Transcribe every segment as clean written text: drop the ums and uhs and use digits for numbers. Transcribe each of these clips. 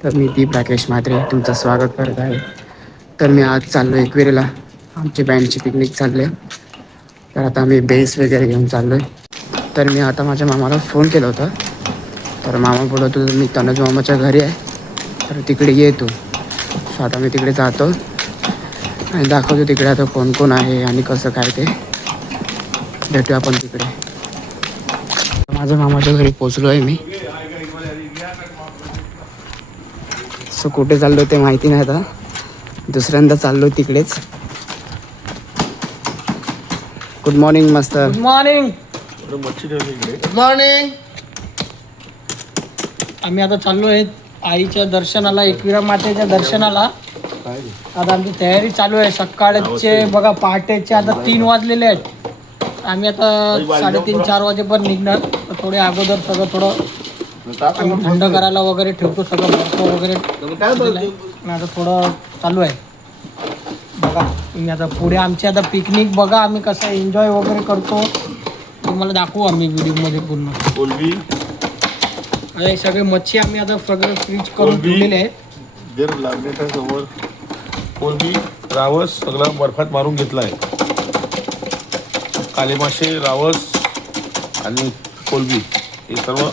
तर मी दीप राकेश म्हात्रे तुमचं स्वागत करत आहे. तर मी आज चाललो एकविरेला. आमची बँडची पिकनिक चालली आहे. तर आता आम्ही बेस वगैरे घेऊन चाललो आहे. तर मी आता माझ्या मामाला फोन केला होता. तर मामा बोलत होता मी तनुज मामाच्या घरी आहे, तर तिकडे येतो. सो आता मी तिकडे जातो आणि दाखवतो तिकडे आता कोण कोण आहे आणि कसं काय ते. भेटू आपण तिकडे. माझ्या मामाच्या घरी पोचलो आहे मी. सो कुठे चाललो ते माहिती नाही. आता दुसऱ्यांदा चाललो तिकडेच. गुड मॉर्निंग मास्तर. Good morning. Good morning. आम्ही आता चाललो आहे आईच्या दर्शनाला, एकविरा मातेच्या दर्शनाला. आता आमची तयारी चालू आहे. सकाळचे बघा पहाटेचे आता 3 वाजलेले आहेत. आम्ही आता 3:30-4 वाजेपर्यंत निघणार. तर थोडे अगोदर सगळं थोडं आम्ही थंड करायला वगैरे ठेवतो. सगळं बर्फ वगैरे आता थोडं चालू आहे. बघा तुम्ही आता पुढे आमची आता पिकनिक बघा आम्ही कसं एन्जॉय वगैरे करतो तुम्हाला दाखवू आम्ही व्हिडिओमध्ये पूर्ण. कोलबी हे सगळे मच्छी आम्ही आता सगळं फ्रीज करून ठेवलेले आहेत. जर लागण्याच्या समोर कोलबी रावस सगळा बर्फात मारून घेतला आहे. काले मासे, रावस आणि कोलबी हे सर्व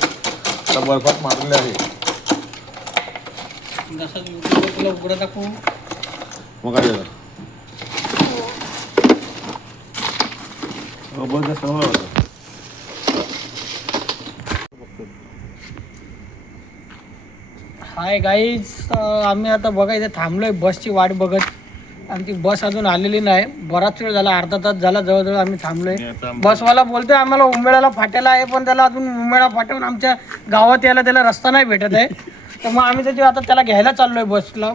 बर्फात मारले आहे. जसं तुला उघडं दाखवू मग काय झालं हाय गाईज. आम्ही आता बघा इथे थांबलोय बसची वाट बघत. आमची बस अजून आलेली नाही. बराच वेळ झाला, अर्धा तास झाला जवळजवळ आम्ही थांबलोय. बसवाला बोलतोय आम्हाला उंबेळाला फाट्याला आहे, पण त्याला अजून उंबेळा फाट्याहून आमच्या गावात यायला त्याला रस्ता नाही भेटत आहे. तर मग आम्ही त्याची आता त्याला घ्यायला चाललोय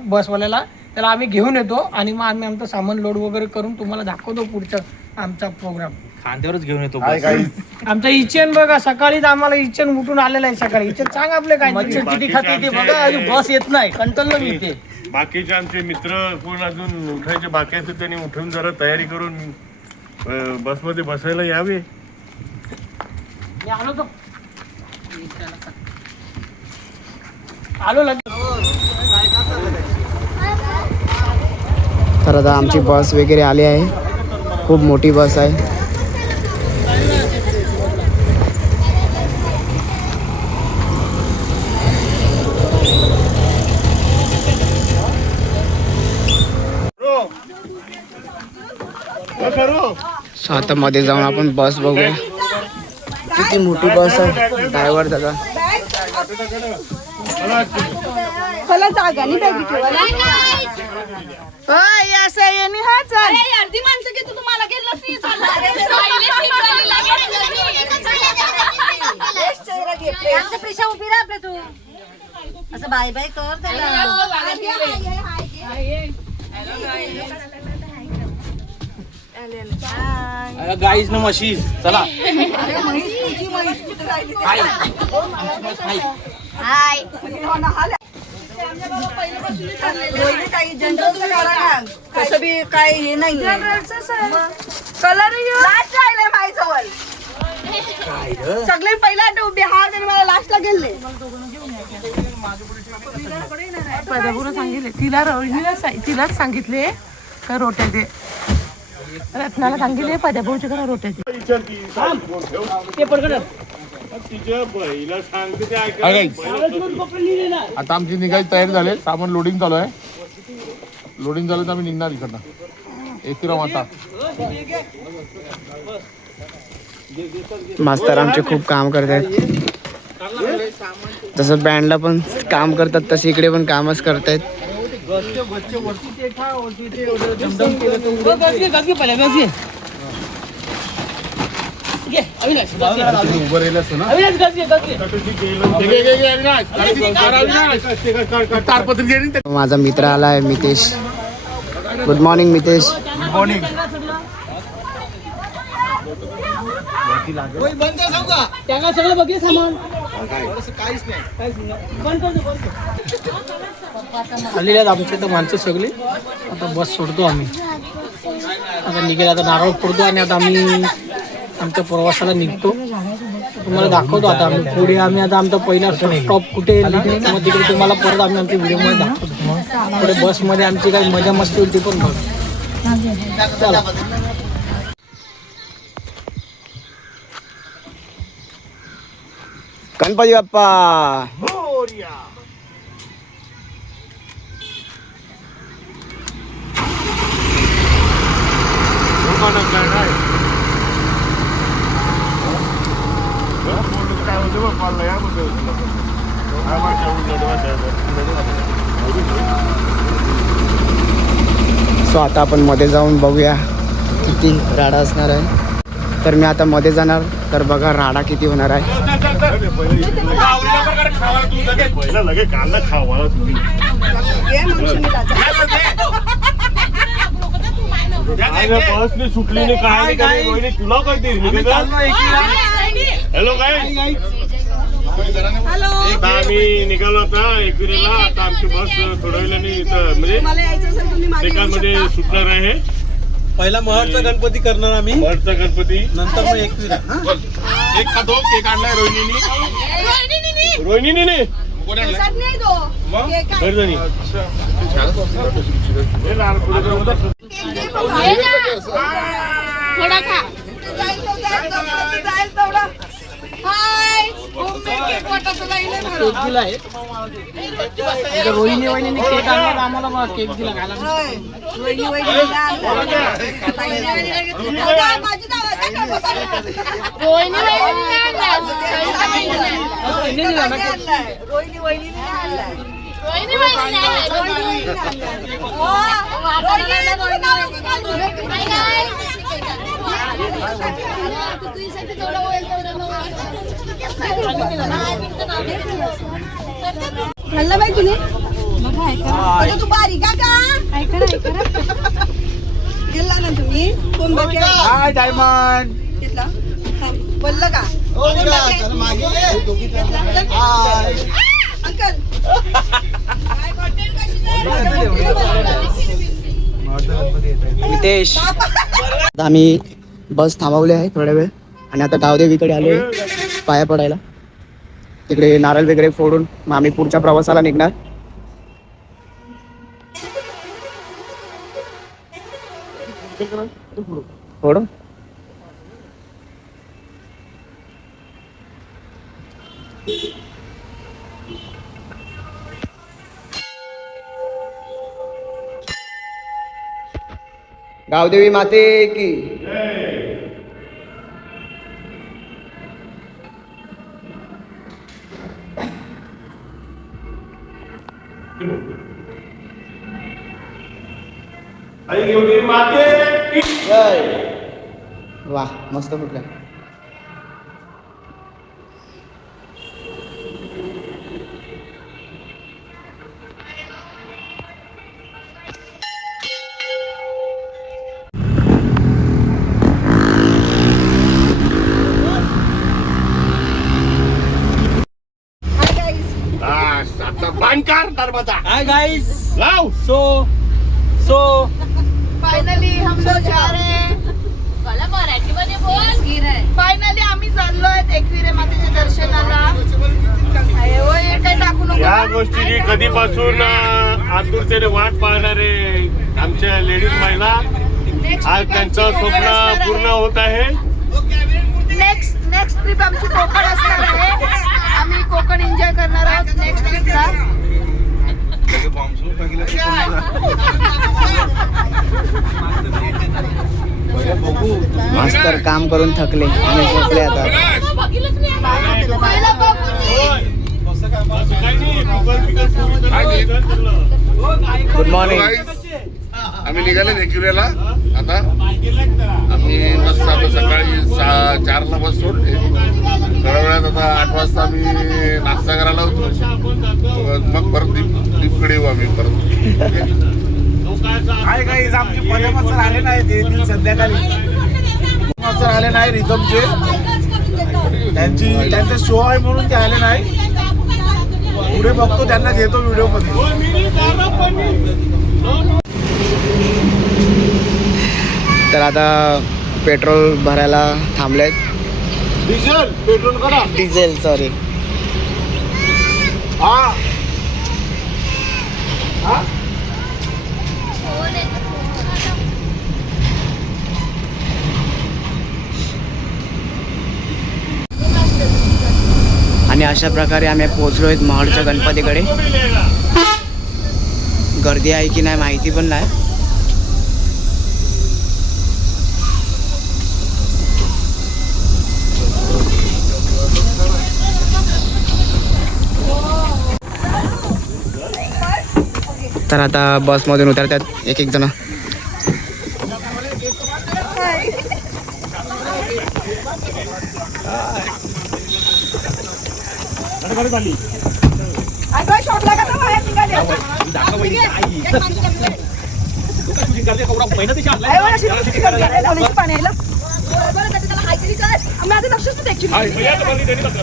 बसवाल्याला. त्याला आम्ही घेऊन येतो आणि मग आम्ही आमचं सामान लोड वगैरे करून तुम्हाला दाखवतो पुढचा आमचा प्रोग्राम. खांद्यावरच घेऊन येतो. आमचा इचन बघा सकाळीच आम्हाला इचन उठून आलेला आहे. सकाळी इचन सांग आपले काय किती खाते ते बघा. बस येत नाही कंटोल मी इथे. बाकीचे आमचे मित्र कोण अजून उठायचे बाकी असते त्यांनी उठून जरा तयारी करून बसमध्ये बसायला यावे. मी आलो तो आलो लगेच. तर आता आमची बस वगैरे आली आहे. खूप मोठी बस आहे. सो आता मध्ये जाऊन आपण बस बघूया. किती मोठी बस आहे. ड्रायव्हर दादा चला जागा नाही बॅगी ठेवायला. होय असं आहे आणि हा चल. अरे अर्धी माणसं की तू तुम्हाला गेलं फी चालला. आमच्या प्रिशा उभी राहा आपल्या तू. असं बाय बाय कर त्याला. गाईज न म्हशीज चला. हाय कसं बी काय हे नाही कलर लास्ट राहिलंय माझ्याजवळ. सगळे पहिला उभे हात आणि मला लास्टला गेले. सांगितले तिला रोहिणीला तिलाच सांगितले का रोट्या दे. रत्नाला सांगितले पद्याभाऊच्या घरा रोट्या दे. आता आमची निघायची तयारी झाली. सामान लोडिंग चालू आहे. लोडिंग झालं तर आम्ही निघणार इकडनं एकविरा माता. मास्तर आमचे खूप काम करतात. जसं बँडला पण काम करतात तसे इकडे पण कामच करतायत. माझा मित्र आला आहे Mitesh. Good morning Mitesh. Good morning. सगळं बघले सामान आलेले आहेत आमचे तर माणसं सगळे. आता बस सोडतो आम्ही. आता निघेल. आता नारळ फोडतो आणि आता आम्ही आमच्या प्रवासाला निघतो. तुम्हाला दाखवतो आता आम्ही पुढे. आम्ही आता आमचा पहिला स्टॉप कुठे मग तिकडे तुम्हाला परत आम्ही आमच्या व्हिडिओमध्ये दाखवतो. पुढे बसमध्ये आमची काही मजा मस्ती होती पण बघा. चला. गणपती बाप्पा. सो आता आपण मध्ये जाऊन बघूया किती राडा असणार आहे. तर मी आता मध्ये जाणार तर बघा राडा किती होणार आहे. सुटली नाही काय तुला काय हॅलो काय आम्ही निघालो आता एकविरेला. आता आमची बस थोड्या वेळाने इथं म्हणजे एकामध्ये सुटणार आहे. पहिला महडचा गणपती करणार आम्ही, महडचा गणपती नंतर मग एकविरा. एक का दो केक आणलाय रोहिणीनी. रोहिणीनी नाही रोहिणी वहिनी केक आणला आम्हाला केक दिला खायला. खाल्ला बाई तुम्ही तू बारीक का गेला ना तुम्ही कोण हाय डायमंड. घेतला बोललं का अंकल नितेश. आता आम्ही बस थांबवली आहे थोड्या वेळ आणि आता गावदेवीकडे आलोय पाया पडायला. तिकडे नारळ वगैरे फोडून मग आम्ही पुढच्या प्रवासाला निघणार. फोडून गावदेवी माते की. वा मस्त कुठलं. बांधकार दरवाजा हाय गाइस, लाव. सो फायनली हम लोग जा रहे हैं. मराठीमध्ये बोल. फायनली आम्ही चाललोय एकविरे मातेच्या दर्शनाला. होय काय टाकू नको. या गोष्टीची कधीपासून आतुरतेने वाट पाहणारे आमच्या लेडीज महिला आज त्यांचं स्वप्न पूर्ण होत आहे. नेक्स्ट ट्रिप आमची कोकण असणार आहे. आम्ही कोकण एन्जॉय करणार आहोत नेक्स्ट ट्रिपला. मास्तर काम करून थकले आणि झोपले आता. Good morning. आम्ही निघाले एकविरेला. आता आम्ही मस्त आता सकाळी 4ला बस सोडते. थोड्या वेळात आता 8 वाजता आम्ही नाश्ता करायला होतो. मग परत दीपकडे येऊ आम्ही परत. काय गाइस, आमचे पदमा सर आले नाही, ते येतील संध्याकाळी. सर आले नाही रिदमचे, त्यांचा शो आहे म्हणून ते आले नाही. पुढे बघतो, त्यांना घेतो व्हिडिओ मध्ये. तर आता पेट्रोल भरायला थांबलेत. डिझेल पेट्रोल करा. Diesel sorry. हा हा आणि अशा प्रकारे आम्ही पोहोचलो आहेत महाडच्या गणपतीकडे. गर्दी आहे की नाही माहिती पण नाही. तर आता बसमधून उतरतात एक एक जण.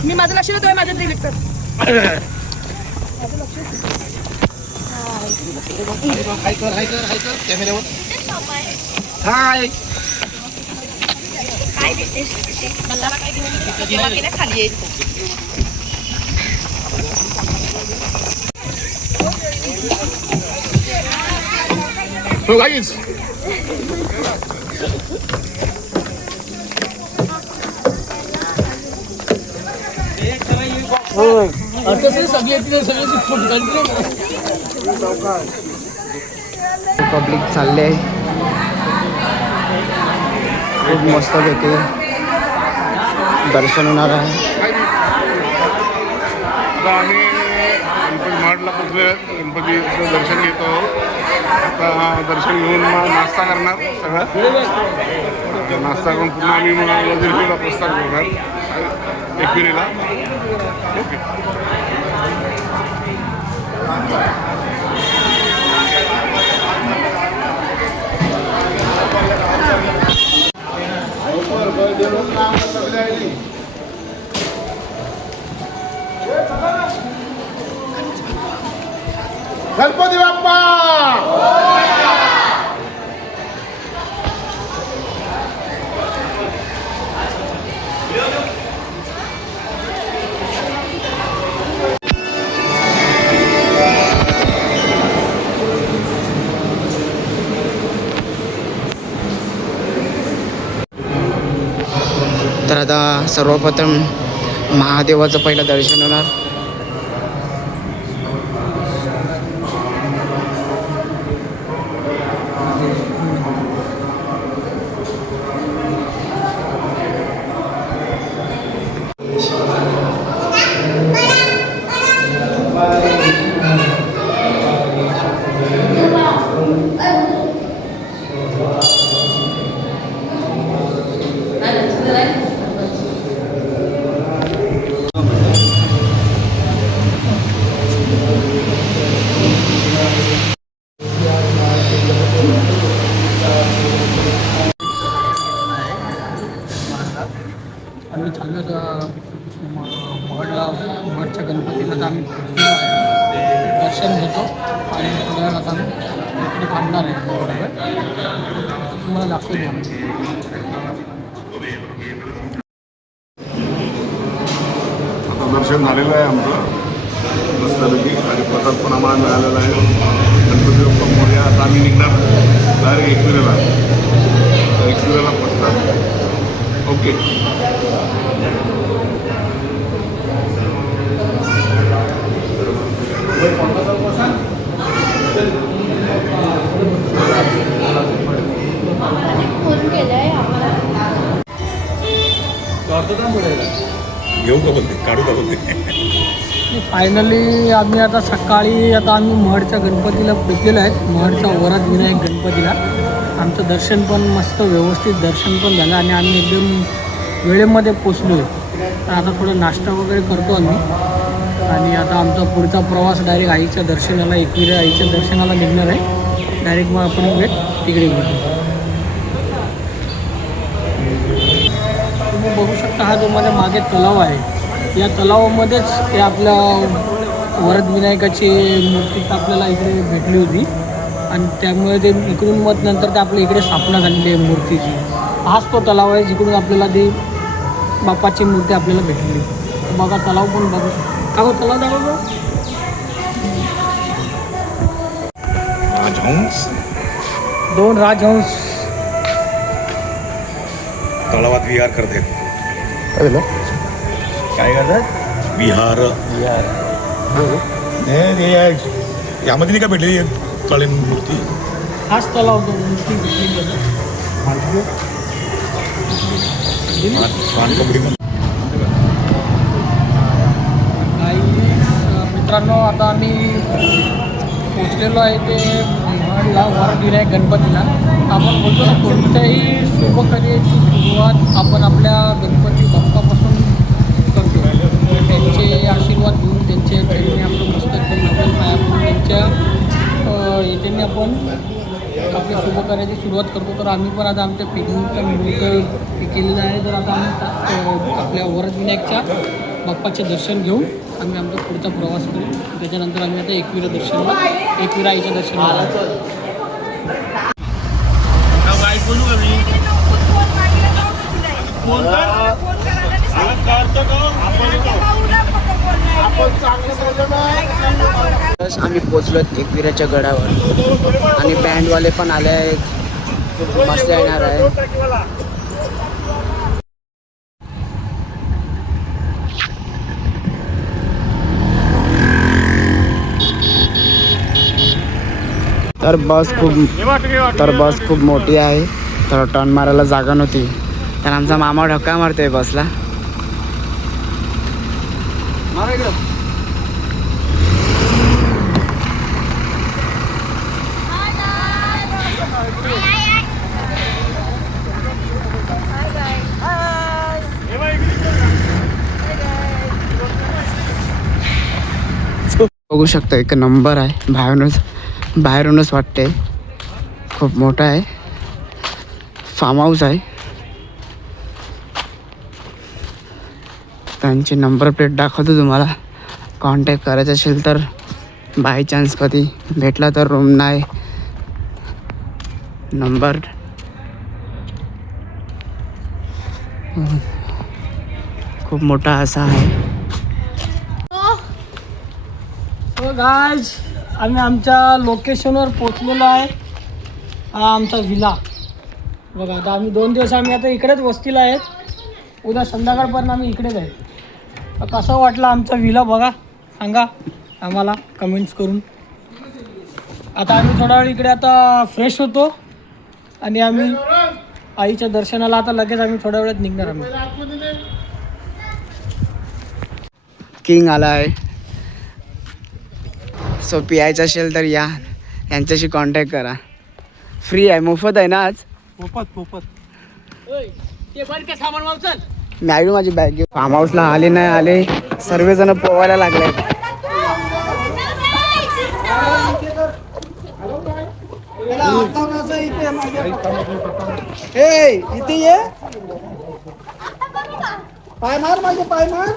मी माझं लक्ष देतोय माझ्या डिलीट कर. हाय खाली So guys, पब्लिक चालले खूप मस्त पैकी दर्शन होणार आहे. आता आम्ही गणपती महाडला पोचलो आहेत. गणपतीचं दर्शन घेतो. आता दर्शन घेऊन मग नाश्ता करणार सगळं. नाश्ता करून पुन्हा आम्ही मग वजीरपूरला प्रस्थान करणार एकविरेला. ओके. गणपती बाप्पा. तर आता सर्वप्रथम महादेवाचं पहिलं दर्शन होणार. आम्ही चालू महडच्या गणपतीला तर आम्ही पोहोचलेलो आहे. दर्शन घेतो आणि थोड्या वेळात आम्ही इकडे थांबणार आहे. तुम्हाला दाखवतो. दर्शन झालेलं आहे आमचं मस्तपैकी आणि प्रसाद पण आम्हाला मिळालेला आहे. गणपती बाप्पा मोरया. आता आम्ही निघणार डायरेक्ट एकविरेला. एकविरेला प्रसाद. ओके. घेऊ का बोलते काढू का बोलते. फायनली आम्ही आता सकाळी आम्ही महडच्या गणपतीला पोचलेलो आहेत. महडच्या वरात विनायक गणपतीला आमचं दर्शन पण मस्त व्यवस्थित दर्शन पण झालं आणि आम्ही एकदम वेळेमध्ये पोचलो आहे. तर आता थोडं नाश्ता वगैरे करतो आम्ही आणि आता आमचा पुढचा प्रवास डायरेक्ट आईच्या दर्शनाला एकविरे आईच्या दर्शनाला निघणार आहे. डायरेक्ट मग आपण भेट तिकडे घेतो. तुम्ही बघू शकता हा जो माझ्या मागे तलाव आहे. या तलावामध्येच ते आपल्या वरद विनायकाची मूर्ती आपल्याला इकडे भेटली होती आणि त्यामुळे ते इकडून मग नंतर ते आपल्या इकडे स्थापना झालेली आहे मूर्तीची. हाच तो तलाव आहे जिकडून आपल्याला ती बाप्पाची मूर्ती आपल्याला भेटली. बघा तलाव पण बघू शकतो. का हो तलाव दाखव बघ. राजहंस 2 राजहंस तलावात विहार करतात. काय करतात? विहार. यामध्ये नाही का भेटलेली काळी मूर्ती? हाच तलाव तो मूर्ती भेटलेली आहे. काही मित्रांनो आता आम्ही पोचलेलो आहे ते विहारला वरविनायक गणपतीला. आपण बोलतो ना कोणत्याही शुभकार्याची सुरुवात आपण आपल्या गणपती बाप्पापासून करतो. त्यांचे आशीर्वाद घेऊन त्यांचे चरणी आपलं मस्तक करून आपण पाया पडून त्यांच्या याच्याने आपण आपल्या शुभकार्याची सुरुवात करतो. तर आम्ही पण आता आमच्या पिकनिकचा निमित्त केलेलं आहे. तर आता आम्ही आपल्या वरविनायकच्या बाप्पाचे दर्शन घेऊन आम्ही आमचा पुढचा प्रवास करू. त्याच्यानंतर आम्ही आता एकविरा आईच्या दर्शनाला आम्ही पोचलो एकविराच्या गडावर आणि बँडवाले पण आले आहेत. खूप मस्त येणार आहे. तर बस खूप मोठी आहे. तर टर्न मारायला जागा नव्हती. तर आमचा मामा धक्का मारतोय बसला. बघू शकता एक नंबर आहे. बाहेरूनच वाटते. खूप मोठा आहे. फार्म हाऊस आहे. त्यांची नंबर प्लेट दाखवतो तुम्हाला. कॉन्टॅक्ट करायचं असेल तर बाय चान्स कधी भेटला तर रूम नाही नंबर. खूप मोठा असा आहे. हो गाइस, आम्ही आमच्या लोकेशनवर पोचलेलो आहे. हा आमचा विला बघा. आता आम्ही 2 दिवस आम्ही आता इकडेच वस्तीला आहेत. उद्या संध्याकाळपर्यंत आम्ही इकडेच आहे. तर कसं वाटलं आमचा विला बघा सांगा आम्हाला कमेंट्स करून. आता आम्ही थोडा वेळ इकडे आता फ्रेश होतो आणि आम्ही आईच्या दर्शनाला आता लगेच आम्ही थोड्या वेळात निघणार. आम्ही किंग आला आहे. सो पियायचं असेल तर या यांच्याशी कॉन्टॅक्ट करा. फ्री आहे. मोफत आहे ना आज. पोपत ते बंद के सामान वाल चल. मी आली माझी बॅग घेऊन. फार्म हाऊसला आले नाही आले सर्वजण पोवायला लागले. इथे ये पाय मार माझे पाय मार.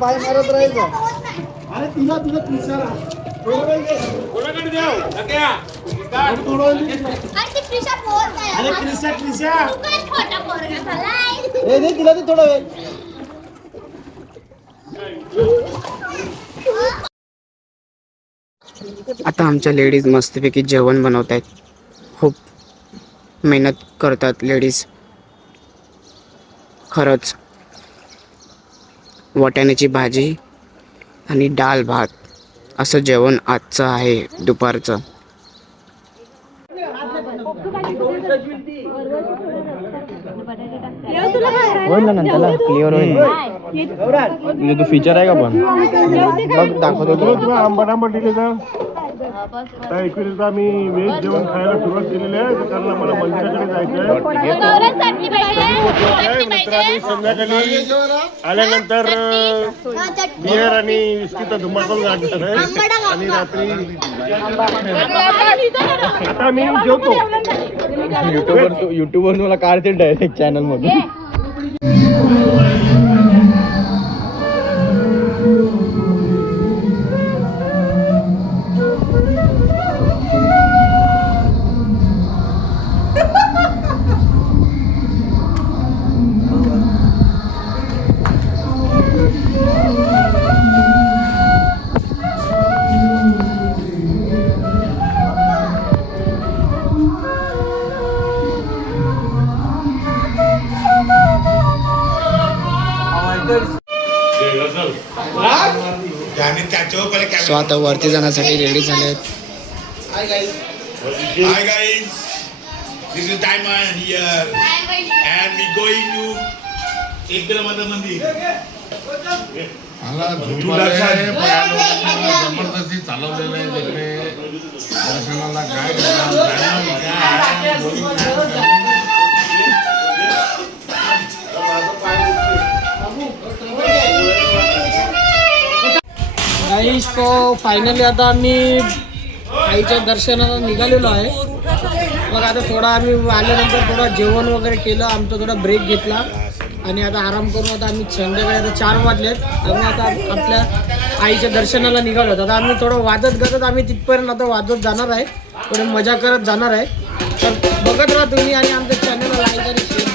पाय मारत राहायचं. अरे तुला तिला ते थोडा वेळ. आता आमच्या लेडीज मस्तपैकी जेवण बनवत आहेत. खूप मेहनत करतात लेडीज खरंच. वाटाण्याची भाजी आणि डाळ भात असं जेवण आजचं आहे दुपारचं. होईल ना नंतर क्लिअर होईल. तो फीचर आहे का पण बघ दाखवतो. आंबट दिले तर एकविरीचा आम्ही व्हेज जेवण खायला सुरुवात केलेली आहे. कारण आम्हाला मंदिराकडे जायचं आहे. मित्रांनी संध्याकाळी आल्यानंतर बिअर आणि विस्कीचा धुमाकूळ गाठणार आहे. आणि रात्री आता मी जेवतो. युट्यूबवर मला काढते डायरेक्ट चॅनल मधून. आणि त्याच्यावर पहिले सो आता वरती जाण्यासाठी रेडी झाले आहेत. Hi guys, this is Diamond here and we going to Ekvira मंदिर. मला जबरदस्ती चालवलेलं आहे तिकडे दर्शनाला काय गाईस तो फायनली आता आम्ही आईच्या दर्शनाला निघालेलो आहे. मग आता थोडा आम्ही आल्यानंतर थोडा जेवण वगैरे केलं, आमचा थोडा ब्रेक घेतला आणि आता आराम करून आता आम्ही संध्याकाळी आता 4 वाजलेत. आम्ही आता आपल्या आईच्या दर्शनाला निघालो. आता आम्ही थोडं वाजत गजत आम्ही तिथपर्यंत आता वाजत जाणार आहे, थोडं मजा करत जाणार आहे. तर बघत राहा तुम्ही आणि आमच्या चॅनलला लाईक आणि शेअर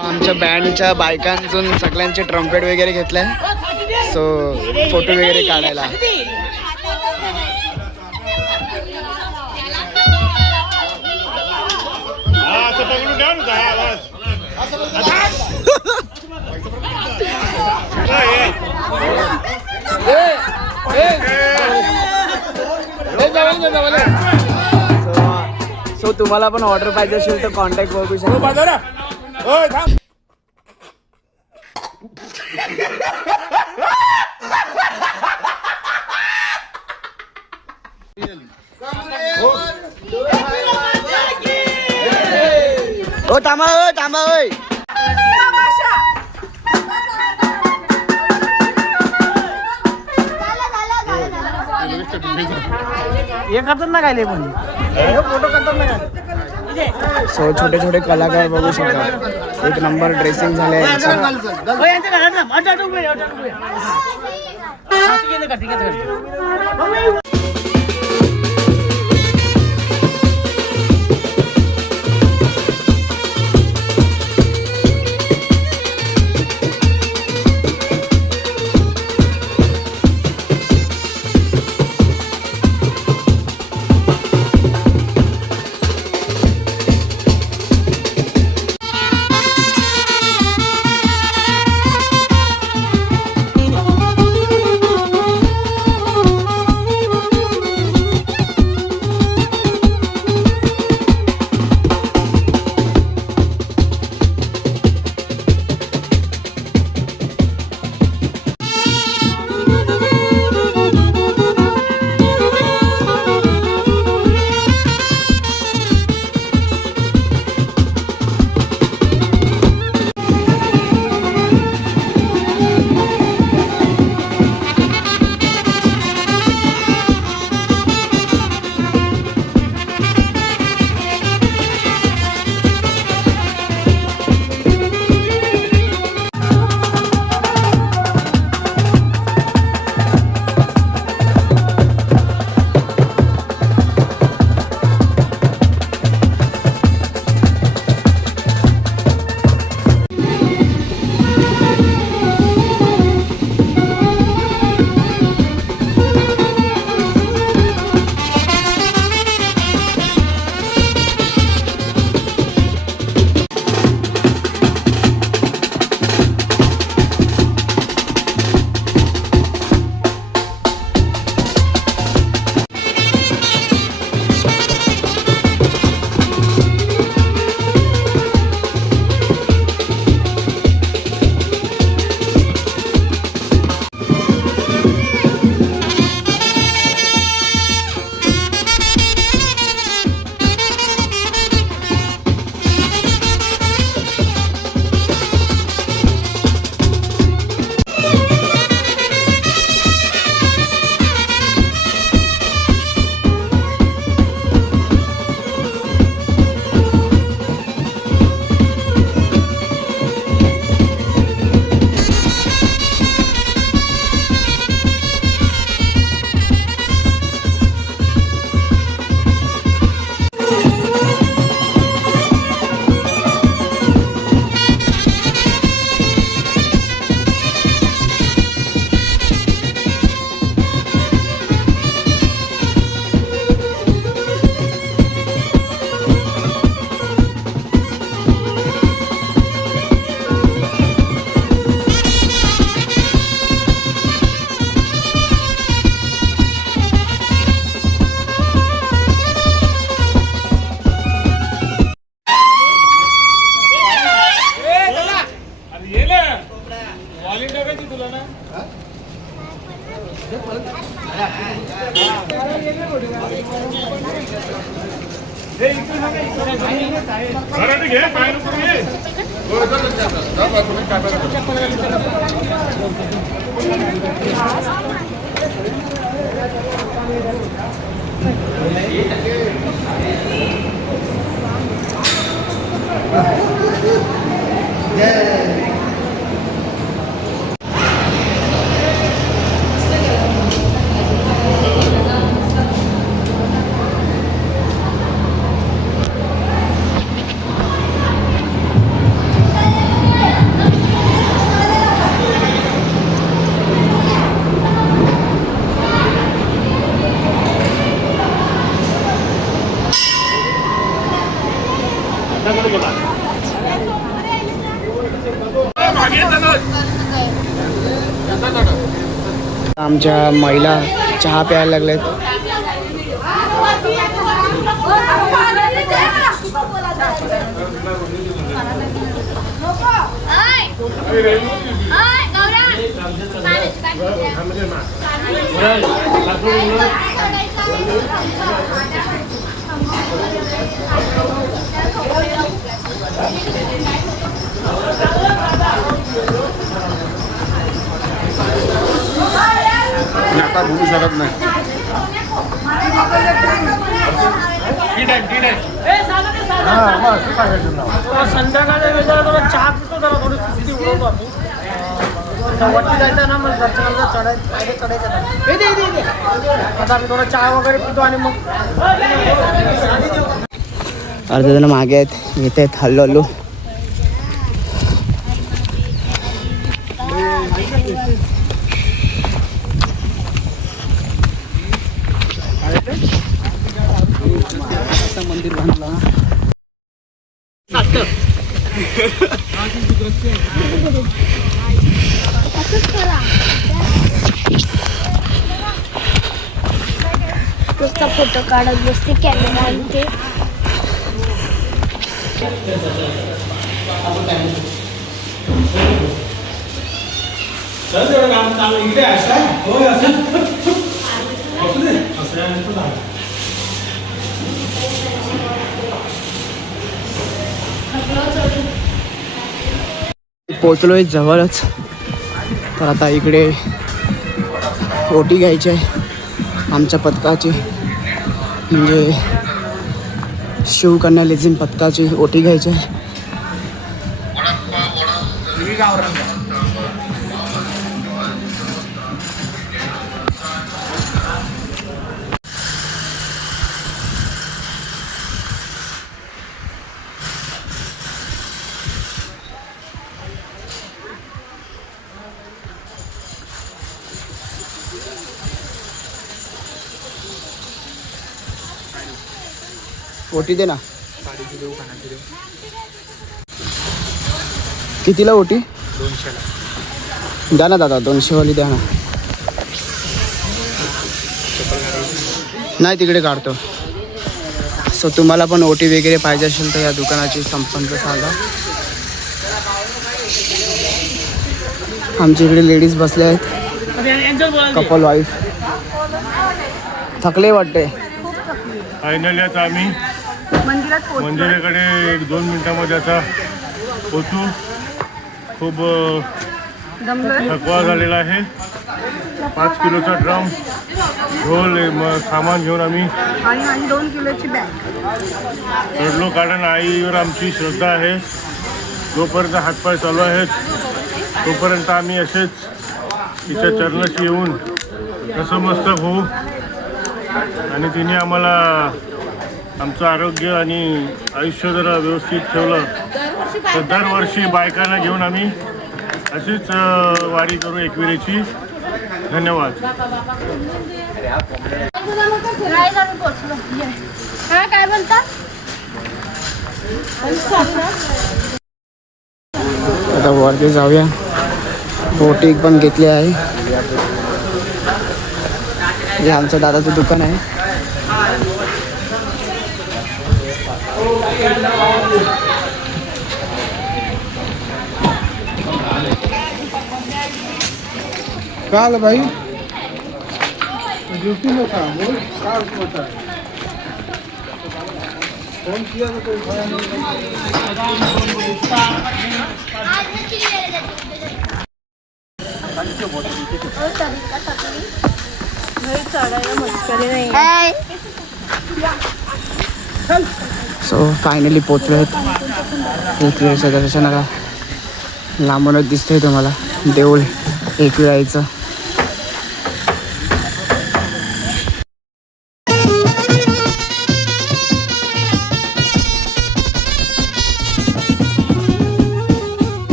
आमच्या बँडच्या बायकांतून सगळ्यांचे ट्रम्पेट वगैरे घेतले. सो फोटो वगैरे काढायला. सो तुम्हाला पण ऑर्डर पाहिजे असेल तर कॉन्टॅक्ट करू शकता. ओ थांबा, ओ थांबा, ओय. सो छोटे छोटे कलाकार बघू शकता. एक नंबर ड्रेसिंग झाले. आमच्या महिला चहा प्यायला लागलेत. आता बोलू शकत नाही. संध्याकाळी वेळेला चहा पितो जरा थोडी सुस्ती उडवतो आम्ही. वरती जायचं ना मग दर्शनाला चढायचं. आता आम्ही थोडा चहा वगैरे पितो आणि मग अर्धे जण मागे आहेत, येत आहेत हल्लो हल्लो. मंदिर बांधला नुसता फोटो काढत बसते कॅमेरा ते. पोचलोय जवळच. तर आता इकडे ओटी घ्यायची आहे आमच्या पथकाची, म्हणजे शिवकन्या लेझिम पथकाची ओटी घ्यायची आहे. ओटी दे ना. कितीला ओटी? 200ला. द्या ना दादा, 200 वाली द्या ना. नाही तिकडे काढतो. सो तुम्हाला पण ओटी वगैरे पाहिजे असेल तर या दुकानाची संपर्क साधा. आमच्या इकडे लेडीज बसले आहेत, कपल वाईफ. थकले वाटते. फायनली आता आम्ही मंदिराकडे 1-2 मिनिटांमध्ये आता पोचू. खूप थकवा झालेला आहे. 5 किलोचा ड्रम, ढोल सामान घेऊन आम्ही आणि 2 किलोची बॅग चढलो, कारण आईवर आमची श्रद्धा आहे. जोपर्यंत हातपाय चालू आहेत तोपर्यंत आम्ही असेच तिच्या चरणाशी येऊन नतमस्तक होऊ. आणि तिने आम्हाला आमचं आरोग्य आणि आयुष्य जरा व्यवस्थित ठेवलं तर दरवर्षी बायकांना घेऊन आम्ही अशीच वारी करू एकविरेची. धन्यवाद. काय बोलता? आता वरती जाऊया. बोटी पण घेतली आहे. हे आमचं दादाचं दुकान आहे. काल भाई ड्यूटी में था बोल क्या होता है फोन किया तो कोई उठाया सो फायनली पोचलो आहेत एकविरेच्या दर्शनाला. लांबूनच दिसतंय तुम्हाला देऊळ एकविराईचं.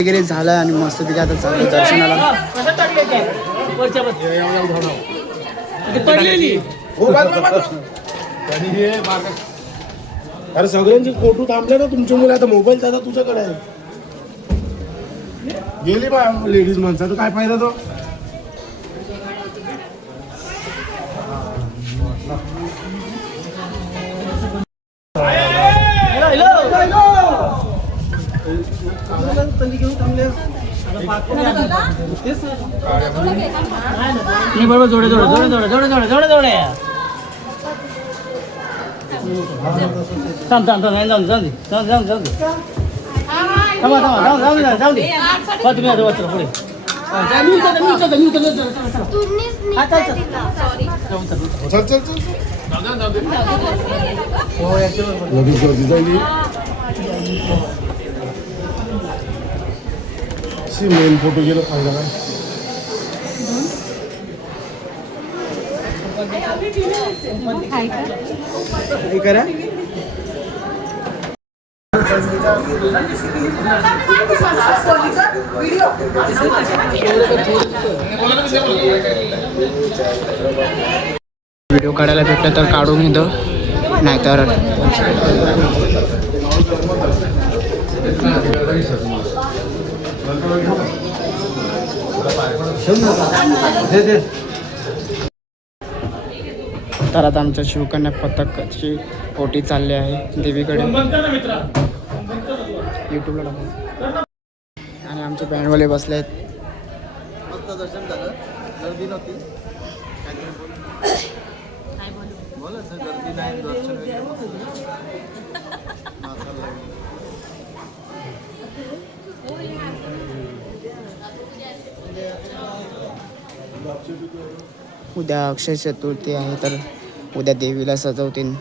वगैरे झालं आणि मस्तपैकी आता चाललं दर्शनाला. अरे सगळ्यांचे फोटो थांबले ना तुमच्या मुले. आता मोबाईल त्याचा तुझ्याकडे आहे. गेली बा लेडीज माणसाचा काय फायदा तो. बरोबर जोडे जोडे जोडे जोडे जोडे जोडे जोडे जोडे थांब थांब थांब जाऊ जाऊ दे जाऊ जाऊ जाऊ दे थांबा थांबा जाऊ जाऊ दे जाऊ दे तुम्ही आता वाचला पुढे चल चल चल लगेच गर्दी झाली. मेन फोटो गेलो फायदा काय करा व्हिडिओ काढायला भेटलं तर काढून घेतो, नाहीतर तर आता आमच्या शिवकन्या पथकाची ओटी चालली आहे देवीकडे. यूट्यूबला टाका. आणि आमचे बँडवाले बसले आहेत. मस्त दर्शन झालं, गर्दी नव्हती. बोला तर गर्दी नाही, दर्शन वगैरे उद्या अक्षय चतुर्थी आहे, तर उद्या देवीला सजवतील.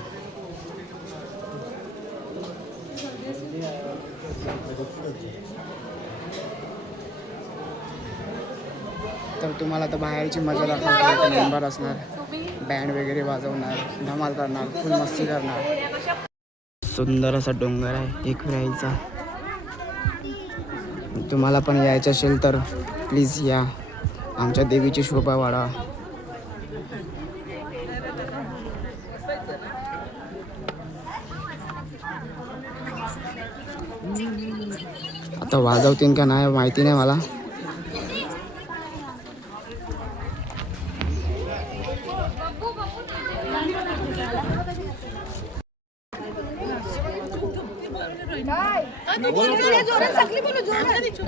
तर तुम्हाला तर बाहेरची मजा दाखवतो. मेंबर असणार, बँड वगैरे वाजवणार, धमाल करणार, फुल मस्ती करणार. सुंदर असा डोंगर आहे एकविराईचा. तुम्हाला पण यायचं असेल तर प्लीज या, आमच्या देवीची शोभा वाढवा. आता वाजवतील का नाही माहिती नाही मला.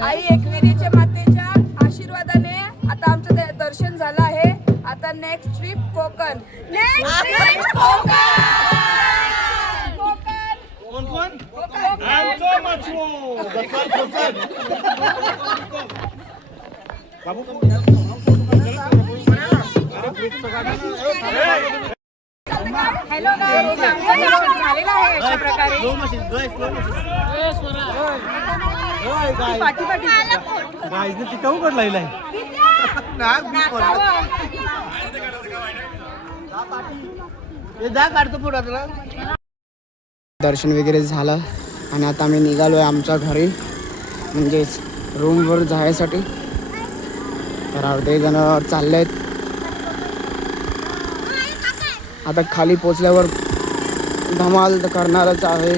आई एकविरीच्या मातेच्या आशीर्वादाने आता आमचं दर्शन झालं आहे. आता next trip Konkan. Hello guys, आमचं दर्शन झालेलं आहे अशा प्रकारे. दर्शन वगैरे झालं आणि आता आम्ही निघालो आहे आमच्या घरी, म्हणजेच रूमवर जायसाठी. तर अर्धे जण चालले आहेत. आता खाली पोचल्यावर धमाल करणारच आहे,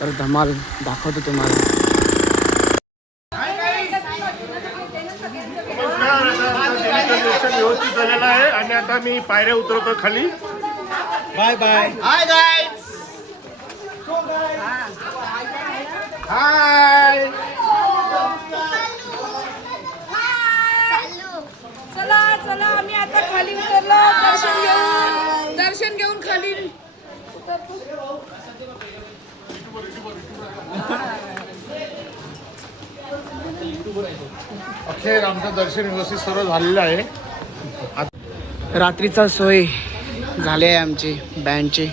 तर धमाल दाखवतो तुम्हाला. दर्शन व्यवस्थित झालेलं आहे आणि आता मी पायऱ्या उतरतो खाली. Bye bye. Hi guys. Hi. चला चला, आम्ही आता खाली उतरलो. दर्शन घेऊन खाली. अखेर आमचं दर्शन व्यवस्थित सर्व झालेलं आहे. रात्रीचा सोय झाली आहे आमची बँडची.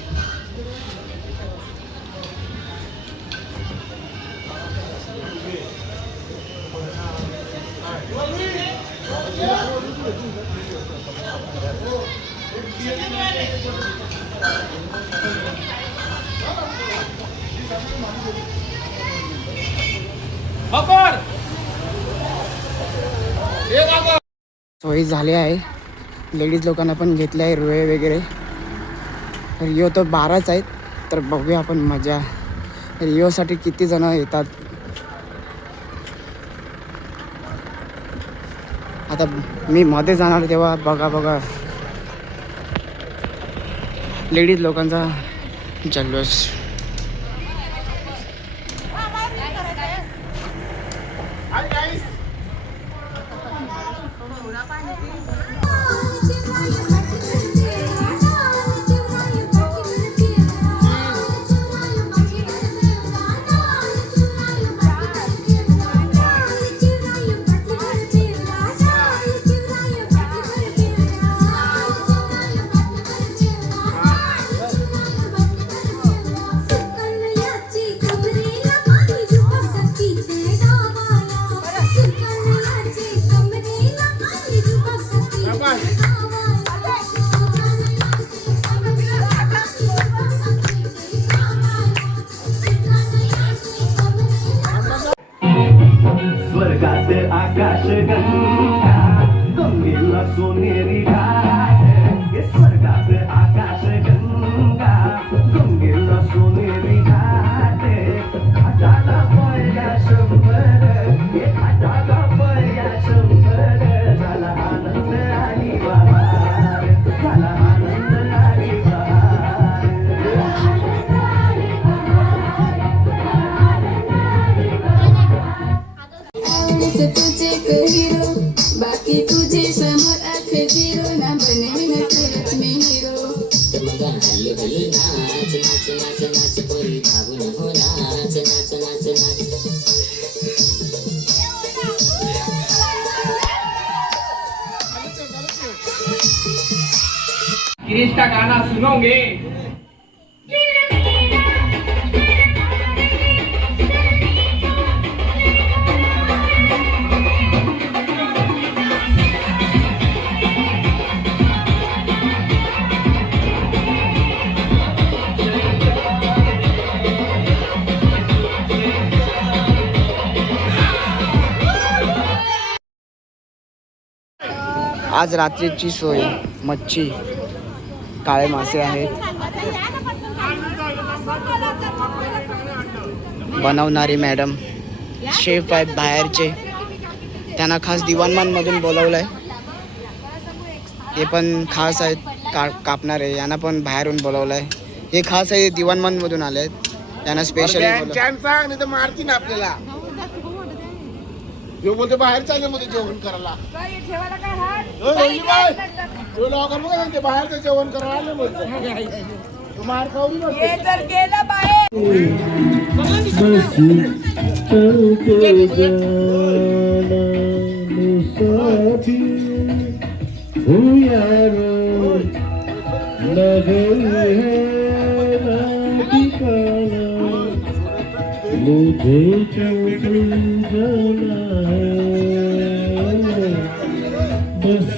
सोयी झाली आहे. लेडीज लोकांना पण घेतले आहे रोये वगैरे. रिओ तर 12च आहेत, तर बघूया आपण मजा. रिओसाठी किती जण येतात. आता मी मध्ये जाणार तेव्हा बघा लेडीज लोकांचा जल्लोष. गंगा गंगेला सोनेरी घाट हे स्वर्गात आकाश गंगा गंगेला सोनेरी घाट घाटाला पळ्या शंभर हे घाटाला पळ्या शंभर झाला आनंद आणि बहार झाला आनंद आणि बहार तुझे हिरो बाकी तुझे समोर आखे हिरो ना बनवीन तुलाच मी हिरो मगा हल्ली हल्ली नाच नाच नाच नाच पोरी भागून हो नाच नाच नाच नाच गिरीश का गाना सुनोगे? आज रात्रीची सोय मच्छी काळे मासे आहेत. बनवणारी मॅडम शेफ आहेत बाहेरचे, त्यांना खास दिवाणमानमधून बोलवलं आहे. हे पण खास आहेत कापणारे, यांना पण बाहेरून बोलवलं आहे. हे खास आहे दिवाणमानमधून आले आहेत, त्यांना स्पेशली सांग नाही तर मारतीन आपल्याला. जो बोलते बाहेर चालले मध्ये जेवण करायला बाहेरचं जेवण करायला मार खाऊ मुझे चौधरी जाना है बस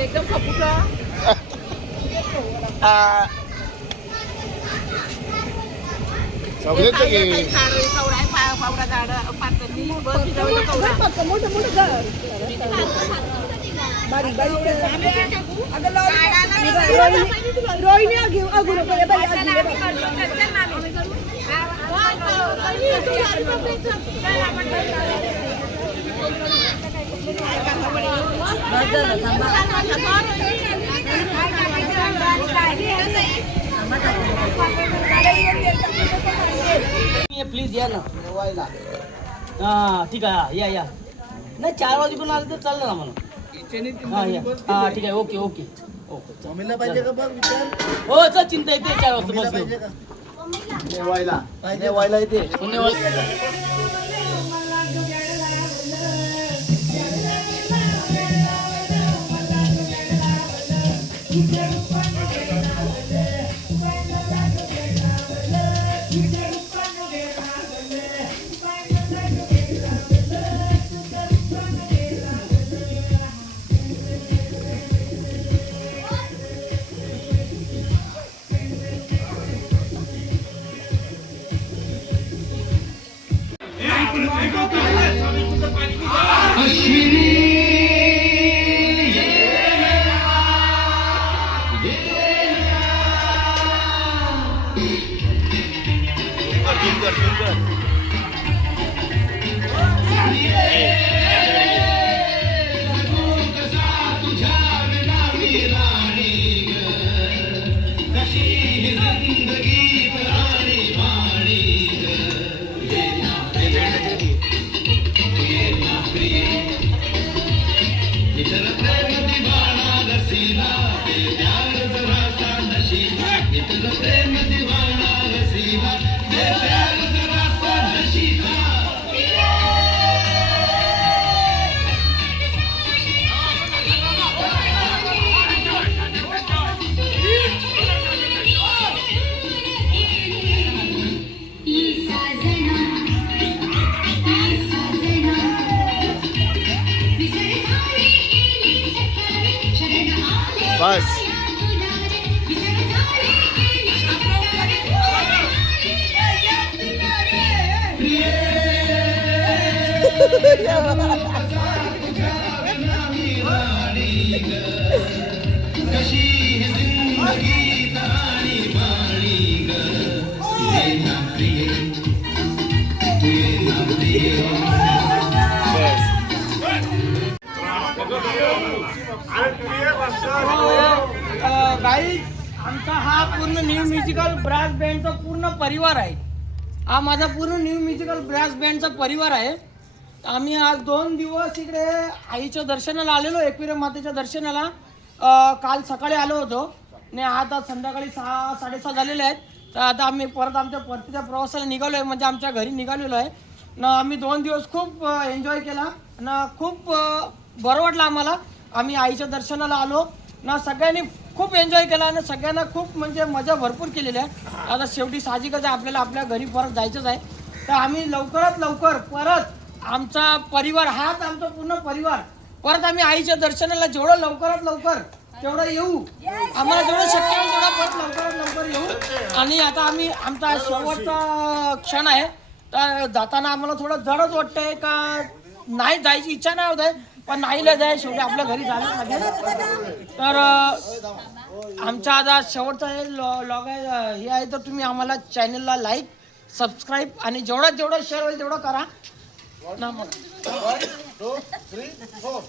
एकदम खपुका प्लीज या ना. हा ठीक आहे, या नाही 4 वाजेपर्यंत आलं तर चाललं ना मला. हा या, हा ठीक आहे, ओके ओके ओके. पाहिजे का बघ विचार. हो चल, चिंता येते 4 वाजता बस. नेवायला येते. बस गाईज आमचा हा पूर्ण न्यू म्युझिकल ब्रास बँडचा पूर्ण परिवार आहे. हा माझा पूर्ण न्यू म्युझिकल ब्रास बँडचा परिवार आहे. आम्ही आज 2 दिवस इकडे आईच्या दर्शनाला आलेलो, एकविरा मातेच्या दर्शनाला. काल सकाळी आलो होतो आणि आता संध्याकाळी 6-6:30 झालेले आहेत. तर आता आम्ही परत आमच्या परतीच्या प्रवासाला निघालो आहे, म्हणजे आमच्या घरी निघालेलो आहे ना. आम्ही 2 दिवस खूप एन्जॉय केला ना, खूप बरं वाटलं आम्हाला. आम्ही आईच्या दर्शनाला आलो ना, सगळ्यांनी खूप एन्जॉय केला आणि सगळ्यांना खूप म्हणजे मजा भरपूर केलेली आहे. आता शेवटी साहजिकच आहे, आपल्याला आपल्या घरी परत जायचंच आहे. तर आम्ही लवकरात लवकर परत आमचा परिवार, हाच आमचा पूर्ण परिवार परत आम्ही आईच्या दर्शनाला जेवढं लवकरात लवकर तेवढं येऊ. आम्हाला जेवढं शक्य आहे तेवढं परत लवकरात लवकर येऊ. आणि आता आम्ही आमचा शेवटचा क्षण आहे, तर जाताना आम्हाला थोडं जडच वाटतंय का नाही, जायची इच्छा नाही होत आहे, पण नाहीला जाय, शेवटी आपल्या घरी जायला लागेल. तर आमचा आता शेवटचा हे लॉग आहे, हे आहे. तर तुम्ही आम्हाला चॅनलला लाईक, सबस्क्राईब आणि जेवढं शेअर होईल तेवढं करा ना. मग 1, 2, 3, 4